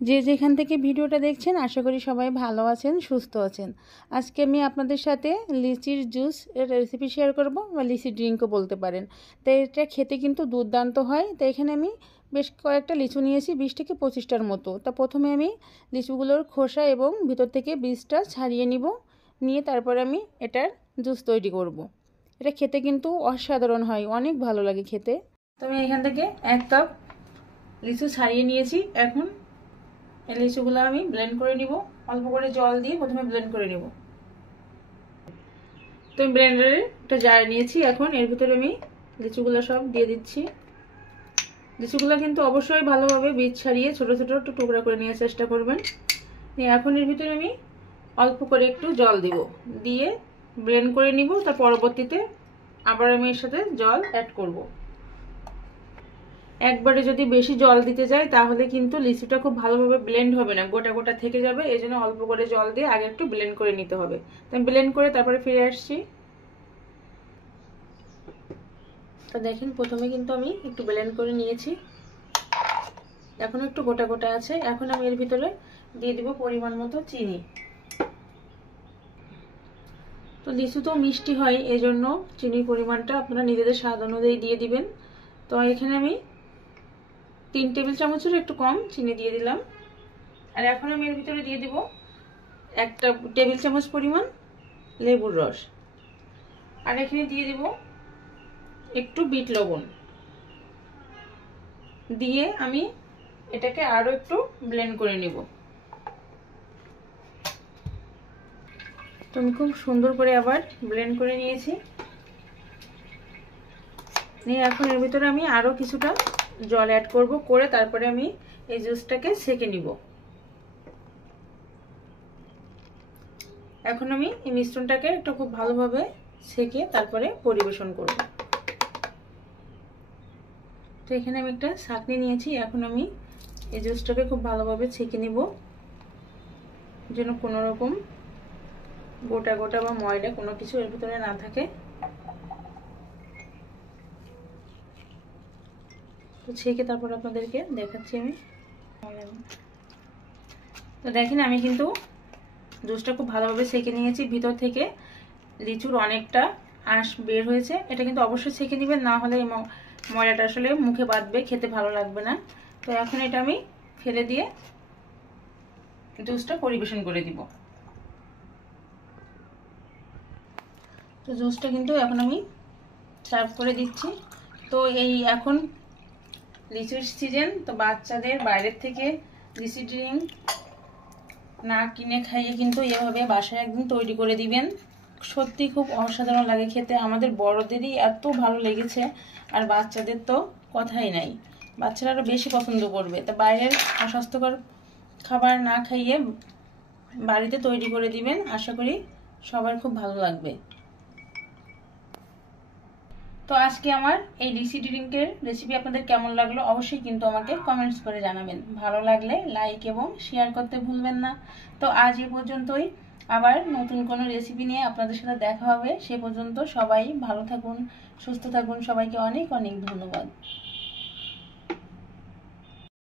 যে যেখান থেকে ভিডিওটা দেখছেন আশা করি সবাই ভালো আছেন, সুস্থ আছেন। আজকে আমি আপনাদের সাথে লিচির জুস এর রেসিপি শেয়ার করব, বা লিচি ড্রিঙ্কও বলতে পারেন। তো এটা খেতে কিন্তু দুর্দান্ত হয়। তো এখানে আমি বেশ কয়েকটা লিচু নিয়েছি, 20 থেকে 25টার মতো। তা প্রথমে আমি লিচুগুলোর খোসা এবং ভিতর থেকে বীজটা ছাড়িয়ে নিয়ে তারপরে আমি এটার জুস তৈরি করব। এটা খেতে কিন্তু অসাধারণ হয়, অনেক ভালো লাগে খেতে। তো আমি এখান থেকে 1 কাপ লিচু ছাড়িয়ে নিয়েছি। এখন এই লিচুগুলো আমি ব্লেন্ড করে নিব, অল্প করে জল দিয়ে প্রথমে ব্লেন্ড করে নিব। তো আমি ব্লেন্ডারে একটা জার নিয়েছি, এখন এর ভিতরে আমি লিচুগুলো সব দিয়ে দিচ্ছি। লিচুগুলো কিন্তু অবশ্যই ভালোভাবে বীজ ছাড়িয়ে ছোট ছোট একটু টুকরা করে নেওয়ার চেষ্টা করবেন। এখন এর ভিতরে আমি অল্প করে একটু জল দিব, দিয়ে ব্লেন্ড করে নিব। তার পরবর্তীতে আবার আমি এর সাথে জল অ্যাড করব। একবারে যদি বেশি জল দিতে যাই তাহলে কিন্তু লিচুটা খুব ভালোভাবে ব্লেন্ড হবে না, গোটা গোটা থেকে যাবে। এই জন্য অল্প করে জল দিয়ে আগে একটু ব্লেন্ড করে নিতে হবে। তো আমি ব্লেন্ড করে তারপরে ফিরে আসছি। তো দেখেন প্রথমে কিন্তু আমি একটু ব্লেন্ড করে নিয়েছি, এখন একটু গোটা গোটা আছে। এখন আমি এর ভিতরে দিয়ে দিব পরিমাণ মতো চিনি। তো লিচু তো মিষ্টি হয়, এই জন্য চিনির পরিমাণটা আপনারা নিজেদের স্বাদ অনুযায়ী দিয়ে দিবেন। তো এখানে আমি 3 টেবিল চামচের একটু কম চিনি দিয়ে দিলাম। আর এখন আমি এর ভিতরে দিয়ে দিব 1 টেবিল চামচ পরিমাণ লেবুর রস। আর এখানে দিয়ে দিব একটু বিট লবণ, দিয়ে আমি এটাকে আরো একটু ব্লেন্ড করে নিব। তো আমি খুব সুন্দর করে আবার ব্লেন্ড করে নিয়েছি। এখন এর ভিতরে আমি আরো কিছুটা জল অ্যাড করব, করে তারপরে আমি এই জুসটাকে ছেঁকে নিব। এখন আমি এই মিশ্রণটাকে একটু খুব ভালোভাবে ছেঁকে তারপরে পরিবেশন করব। তো এখানে আমি একটা ছাঁকনি নিয়েছি, এখন আমি এই জুসটাকে খুব ভালোভাবে ছেঁকে নিব, যেন কোনো রকম গোটা গোটা বা ময়লা কোনো কিছু এর ভিতরে না থাকে। তো ছেঁকে তারপর আপনাদেরকে দেখাচ্ছি আমি। তো দেখেন আমি কিন্তু জুসটা খুব ভালোভাবে ছেঁকে নিয়েছি, ভিতর থেকে লিচুর অনেকটা আঁশ বের হয়েছে। এটা কিন্তু অবশ্যই ছেঁকে নেবেন, না হলে এই ময়লাটা আসলে মুখে বাঁধবে, খেতে ভালো লাগবে না। তো এখন এটা আমি ফেলে দিয়ে জুসটা পরিবেশন করে দিব। তো জুসটা কিন্তু এখন আমি সার্ভ করে দিচ্ছি। তো এই এখন লিচুর সিজন, তো বাচ্চাদের বাইরের থেকে লিচি ড্রিঙ্ক না কিনে খাইয়ে কিন্তু এভাবে বাসায় একদিন তৈরি করে দিবেন। সত্যি খুব অসাধারণ লাগে খেতে, আমাদের বড়দেরই এত ভালো লেগেছে, আর বাচ্চাদের তো কথাই নাই, বাচ্চারা আরো বেশি পছন্দ করবে। তো বাইরের অস্বাস্থ্যকর খাবার না খাইয়ে বাড়িতে তৈরি করে দিবেন, আশা করি সবার খুব ভালো লাগবে। তো আজকে আমার এই লিচি ড্রিঙ্কের রেসিপি আপনাদের কেমন লাগলো অবশ্যই কিন্তু আমাকে কমেন্টস করে জানাবেন। ভালো লাগলে লাইক এবং শেয়ার করতে ভুলবেন না। তো আজ এই পর্যন্তই, আবার নতুন কোনো রেসিপি নিয়ে আপনাদের সাথে দেখা হবে। সে পর্যন্ত সবাই ভালো থাকুন, সুস্থ থাকুন। সবাইকে অনেক অনেক ধন্যবাদ।